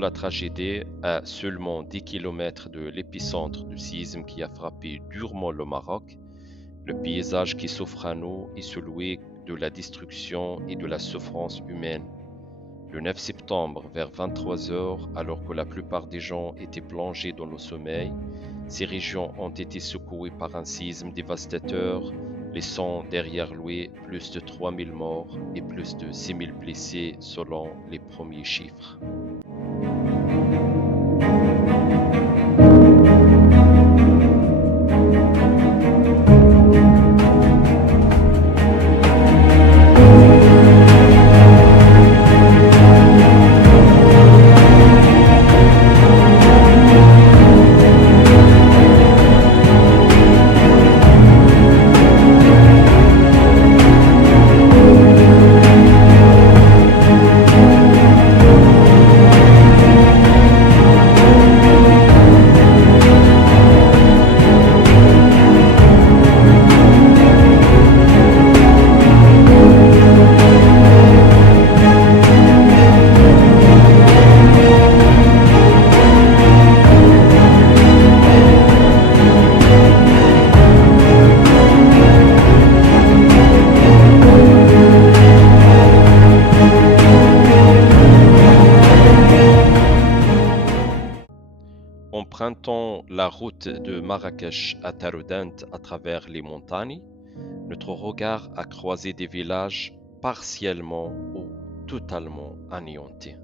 la tragédie, à seulement 10 km de l'épicentre du séisme qui a frappé durement le Maroc, le paysage qui s'offre à nous est celui de la destruction et de la souffrance humaine. Le 9 septembre, vers 23 heures, alors que la plupart des gens étaient plongés dans le sommeil, ces régions ont été secouées par un séisme dévastateur, laissant derrière lui plus de 3000 morts et plus de 6000 blessés selon les premiers chiffres. Empruntant la route de Marrakech à Taroudant à travers les montagnes, notre regard a croisé des villages partiellement ou totalement anéantis.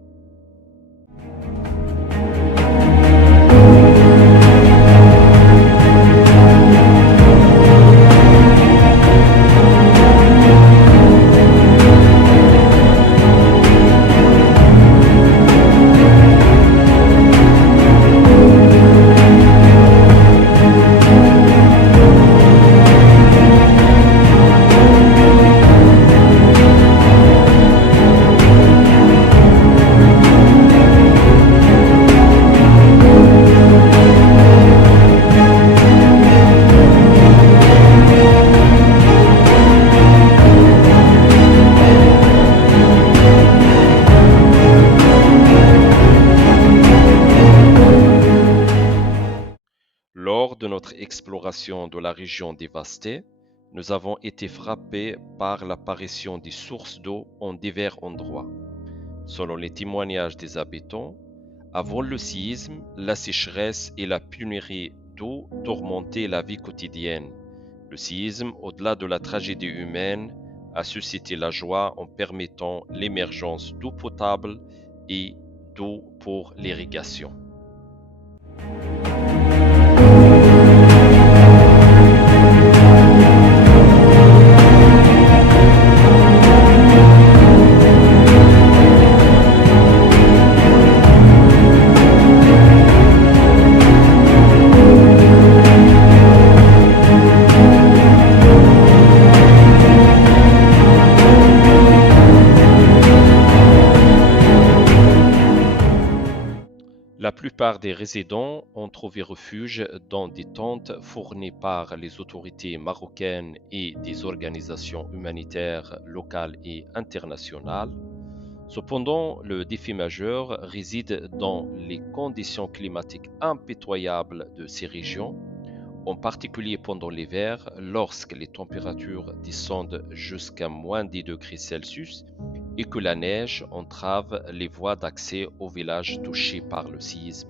Lors de notre exploration de la région dévastée, nous avons été frappés par l'apparition des sources d'eau en divers endroits. Selon les témoignages des habitants, avant le séisme, la sécheresse et la pénurie d'eau tourmentaient la vie quotidienne. Le séisme, au-delà de la tragédie humaine, a suscité la joie en permettant l'émergence d'eau potable et d'eau pour l'irrigation. La plupart des résidents ont trouvé refuge dans des tentes fournies par les autorités marocaines et des organisations humanitaires locales et internationales. Cependant, le défi majeur réside dans les conditions climatiques impitoyables de ces régions, en particulier pendant l'hiver, lorsque les températures descendent jusqu'à moins 10 degrés Celsius et que la neige entrave les voies d'accès aux villages touchés par le séisme.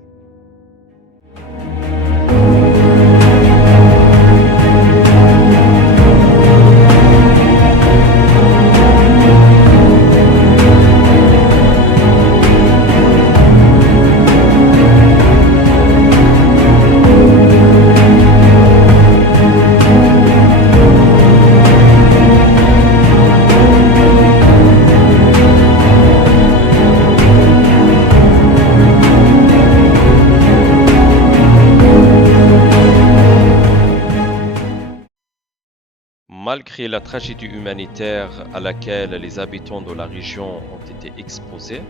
Malgré la tragédie humanitaire à laquelle les habitants de la région ont été exposés,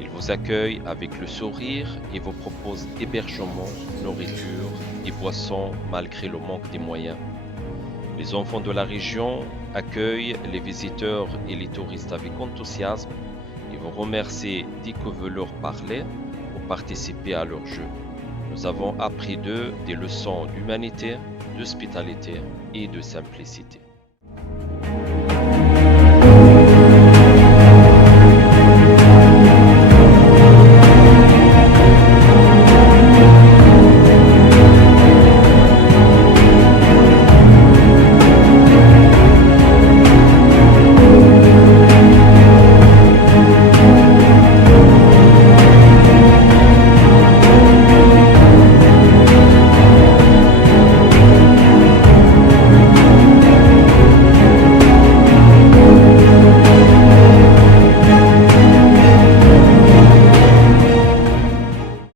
ils vous accueillent avec le sourire et vous proposent hébergement, nourriture et boissons malgré le manque des moyens. Les enfants de la région accueillent les visiteurs et les touristes avec enthousiasme et vous remercient dès que vous leur parlez ou participer à leur jeu. Nous avons appris d'eux des leçons d'humanité, d'hospitalité et de simplicité.